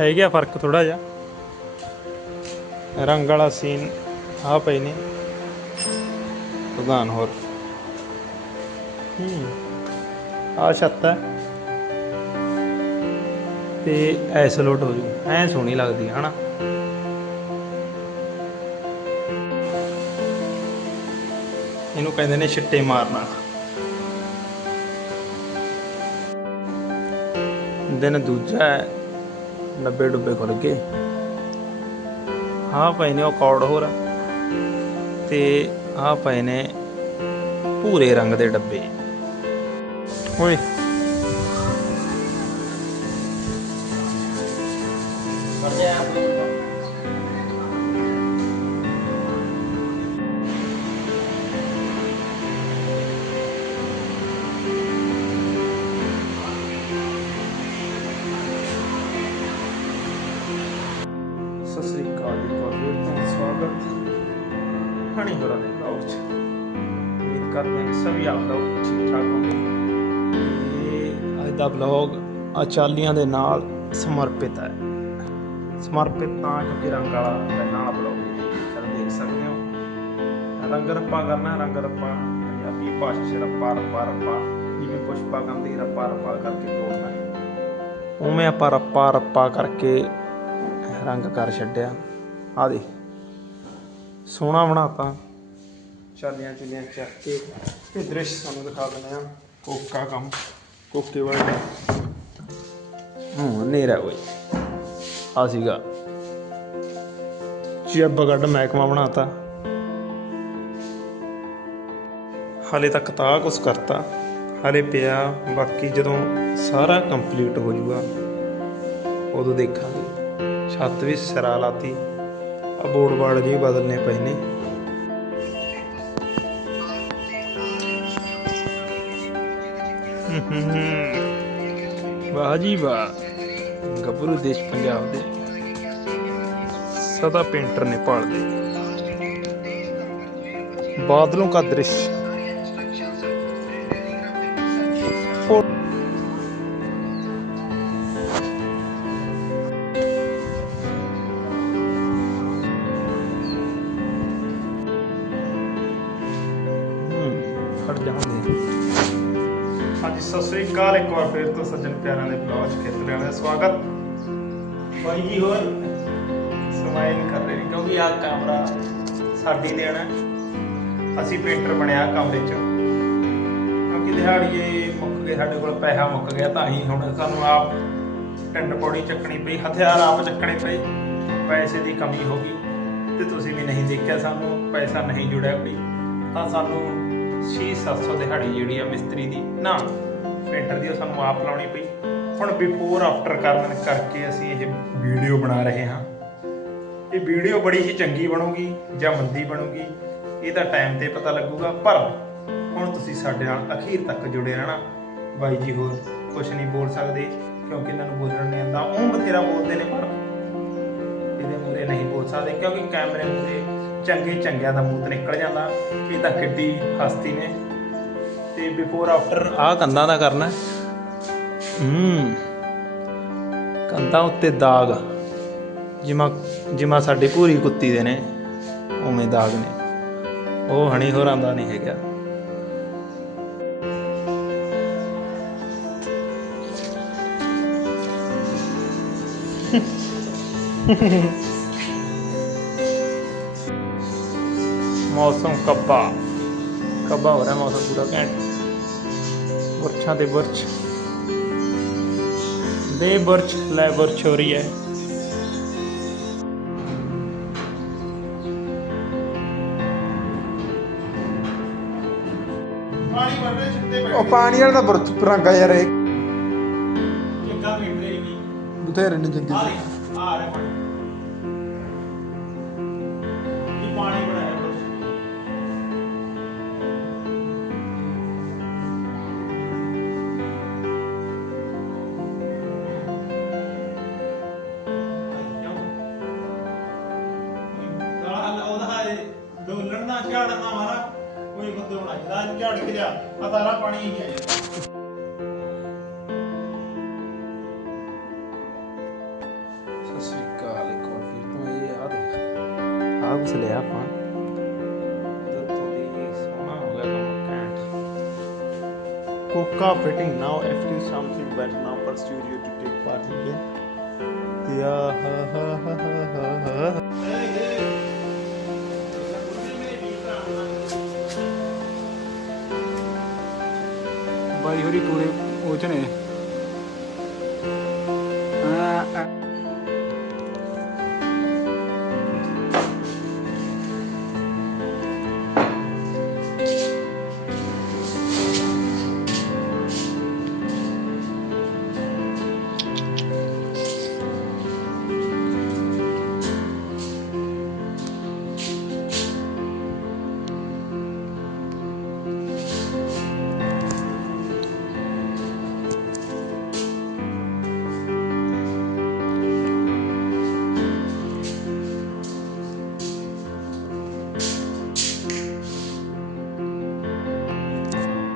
ਹੈ ਗਿਆ ਫ਼ਰਕ ਥੋੜਾ ਜਿਹਾ। ਰੰਗ ਵਾਲਾ ਸੀਨ ਆ ਪਏ ਨੇ। ਪ੍ਰਧਾਨ ਹੋਰ। ਹੂੰ। ਆ ਛੱਤ ਹੈ। ਤੇ ਐਸ ਲੋਟ ਹੋ ਜੂ। ਐ ਸੋਹਣੀ ਲੱਗਦੀ ਹੈ ਹਨਾ। ਇਹਨੂੰ ਕਹਿੰਦੇ ਨੇ ਛਿੱਟੇ ਮਾਰਨਾ। ਦਿਨ ਦੂਜਾ ਹੈ। ਡੱਬੇ ਡੁੱਬੇ ਖੁੱਲ ਗਏ ਹਾਂ ਪਏ ਨੇ ਉਹ ਕੌੜ ਹੋਰ ਤੇ ਆ ਪਏ ਨੇ ਭੂਰੇ ਰੰਗ ਦੇ ਡੱਬੇ ਓਏ ਸਤਿ ਉਮੀਦ ਕਰਦੇ ਹਾਂ ਕਿ ਸਭੀ ਆਪ ਲੋਗ ਠੀਕ ਠਾਕ ਹੋਣਗੇ ਅੱਜ ਦਾ ਬਲੌਗ ਅਚਾਲੀਆਂ ਦੇ ਨਾਲ ਸਮਰਪਿਤ ਹੈ। ਸਮਰਪਿਤ ਤਾਂ ਕਿਉਂਕਿ ਰੰਗ ਵਾਲਾ ਪਹਿਲਾਂ ਵਾਲਾ ਬਲੌਗ ਚੱਲ ਦੇਖ ਸਕਦੇ ਹੋ। ਰੰਗ ਰੱਪਾ ਕਰਨਾ, ਰੰਗ ਰੱਪਾ। ਪੰਜਾਬੀ ਭਾਸ਼ਾ 'ਚ ਰੱਪਾ ਰੱਪਾ ਰੱਪਾ। ਜਿਵੇਂ ਪੁਸ਼ਪਾ ਗਾਂਧੀ ਰੱਪਾ ਰੱਪਾ ਕਰਕੇ ਤੋੜਨਾ। ਉਵੇਂ ਆਪਾਂ ਰੱਪਾ ਰੱਪਾ ਕਰਕੇ ਰੰਗ ਕਰ ਛੱਡਿਆ। ਆ ਦੇ ਸੋਹਣਾ ਬਣਾਤਾ। ਚਾਲੀਆਂ ਚੁਲੀਆਂ ਚੱਕ ਕੇ ਤੇ ਦ੍ਰਿਸ਼ ਤੁਹਾਨੂੰ ਦਿਖਾ ਦਿੰਦੇ ਆ ਕੋਕਾ ਕੰਮ। ਕੋਕੇ ਵਾਲੇ ਹੂੰ ਨੇਰਾ ਹੋਈ ਆ ਸੀਗਾ। ਚਿੱਬ ਗੱਡ ਮਹਿਕਮਾ ਬਣਾਤਾ। ਹਾਲੇ ਤੱਕ ਤਾਂ ਕੁਛ ਕਰਤਾ। ਹਾਲੇ ਪਿਆ ਬਾਕੀ ਜਦੋਂ ਸਾਰਾ ਕੰਪਲੀਟ ਹੋ ਜਾਊਗਾ ਉਦੋਂ ਦੇਖਾਂਗੇ। ਛੱਤ ਵੀ ਸਿਰਾ ਲਾਤੀ। ਆ ਬੋਰਡ ਬਾੜ ਜੀ ਬਦਲਨੇ ਪਏ ਨੇ। ਵਾਹ ਜੀ ਵਾਹ। ਗੱਭਰੂ ਦੇਸ਼ ਪੰਜਾਬ ਦੇ। ਸਦਾ ਪੇਂਟਰ ਨੇ ਭਾਲਦੇ ਬਾਦਲੋਂ ਕਾ ਦ੍ਰਿਸ਼। ਸਤਿ ਸ੍ਰੀ ਅਕਾਲ ਇੱਕ ਵਾਰ ਫੇਰ ਤੋਂ ਸੱਜਣ ਪਿਆਰਿਆਂ ਦੇ ਬਲੌਗ 'ਚ ਖੇਤਰਿਆਂ ਦਾ ਸਵਾਗਤ। ਬਾਈ ਜੀ ਹੋਰ? ਸਮਾਈਲ ਕਰ ਰਹੇ ਨੇ ਕਿਉਂਕਿ ਆਹ ਕੈਮਰਾ ਸਾਡੀ ਦੇਣਾ ਅਸੀਂ ਪੇਂਟਰ ਬਣਿਆ ਕਮਰੇ 'ਚ। ਕਿਉਂਕਿ ਦਿਹਾੜੀਏ ਮੁੱਕ ਗਏ ਸਾਡੇ ਕੋਲ ਪੈਸਾ ਮੁੱਕ ਗਿਆ ਤਾਂ ਹੀ ਹੁਣ ਸਾਨੂੰ ਆਪ ਟੰਡ ਪੌੜੀ ਚੱਕਣੀ ਪਈ ਹਥਿਆਰ ਆਪ ਚੱਕਣੇ ਪਏ। ਪੈਸੇ ਦੀ ਕਮੀ ਹੋ ਗਈ ਤੇ ਤੁਸੀਂ ਵੀ ਨਹੀਂ ਦੇਖਿਆ ਸਾਨੂੰ ਪੈਸਾ ਨਹੀਂ ਜੁੜਿਆ ਕੋਈ। ਤਾਂ ਸਾਨੂੰ 6-700 ਦਿਹਾੜੀ ਜਿਹੜੀ ਆ ਮਿਸਤਰੀ ਦੀ ਨਾ। ਪੇਂਟਰ ਦੀ ਉਹ ਸਾਨੂੰ ਆਪ ਲਾਉਣੀ ਪਈ। ਹੁਣ ਬਿਫੋਰ ਆਫਟਰ ਕਰਨ ਕਰਕੇ ਅਸੀਂ ਇਹ ਵੀਡੀਓ ਬਣਾ ਰਹੇ ਹਾਂ। ਇਹ ਵੀਡੀਓ ਬੜੀ ਹੀ ਚੰਗੀ ਬਣੂਗੀ ਜਾਂ ਮੰਦੀ ਬਣੂਗੀ, ਇਹ ਤਾਂ ਟਾਈਮ ਤੇ ਪਤਾ ਲੱਗੂਗਾ। ਪਰ ਹੁਣ ਤੁਸੀਂ ਸਾਡੇ ਨਾਲ ਅਖੀਰ ਤੱਕ ਜੁੜੇ ਰਹਿਣਾ। ਬਾਈ ਜੀ ਹੋਰ ਕੁਝ ਨਹੀਂ ਬੋਲ ਸਕਦੇ, ਕਿਉਂਕਿ ਇਹਨਾਂ ਨੂੰ ਬੋਲਣ ਨਹੀਂ ਆਉਂਦਾ ਉਹ ਬਥੇਰਾ ਬੋਲਦੇ ਨੇ, ਪਰ ਇਹਦੇ ਮੂਰੇ ਨਹੀਂ ਬੋਲ ਸਕਦੇ, ਕਿਉਂਕਿ ਕੈਮਰੇ ਮੂਰੇ ਚੰਗੇ ਚੰਗਿਆਂ ਦਾ ਮੂੰਹ ਨਿਕਲ ਜਾਂਦਾ। ਇਹ ਤਾਂ ਕਿੱਡੀ ਹਸਤੀ ਨੇ। ਤੇ ਬਿਫੋਰ ਆਫਟਰ ਆ ਕੰਧਾਂ ਦਾ ਕਰਨਾ। ਹੂੰ। ਕੰਧਾਂ ਉੱਤੇ ਦਾਗ। ਜਿਵੇਂ ਜਿਵੇਂ ਸਾਡੀ ਭੂਰੀ ਕੁੱਤੀ ਦੇ ਨੇ। ਉਵੇਂ ਦਾਗ ਨੇ। ਉਹ ਹਣੀ ਹੋਰਾਂ ਦਾ ਨਹੀਂ ਹੈਗਾ। ਮੌਸਮ ਕੱਬਾ। ਕੱਬਾ ਹੋ ਰਿਹਾ ਮੌਸਮ ਪੂਰਾ ਘੈਂਟ। ਬੁਰਛਾਂ ਦੇ ਬੁਰਛ ਦੇ ਬੁਰਛ ਲੈ ਬੁਰਛ ਹੋ ਰਹੀ ਹੈ। ਪਾਣੀ ਛਿੱਟੇ ਉਹ ਪਾਣੀ ਵਾਲਾ ਤਾਂ ਪਰਾਂਗਾ ਯਾਰ ਇਹ। ਕਿੱਦਾਂ ਨਹੀਂ। ਬਥੇਰੇ ਨੇ ਜਿੰਦੀ। ਆ ਦੇ ਨਾ ਮਾਰਾ ਕੋਈ ਬੰਦੇ ਹੋਣਾ ਜਿਹਦਾ ਝਾੜ ਕੇ ਜਾ ਸਾਰਾ ਪਾਣੀ ਹੀ। ਆ ਲਿਆ ਆਪਾਂ। ਕੰਮ ਘੈਂਟ ਕੋਕਾ fitting now something better now pursue you to take part in it ਯਾ ਹਾ ਹਾ ਹਾ ਹਾ। ਹਾ ਹਾ। ਬਾਈ ਹੋਰੀ ਪੂਰੇ ਉਹ ਚ ਨੇ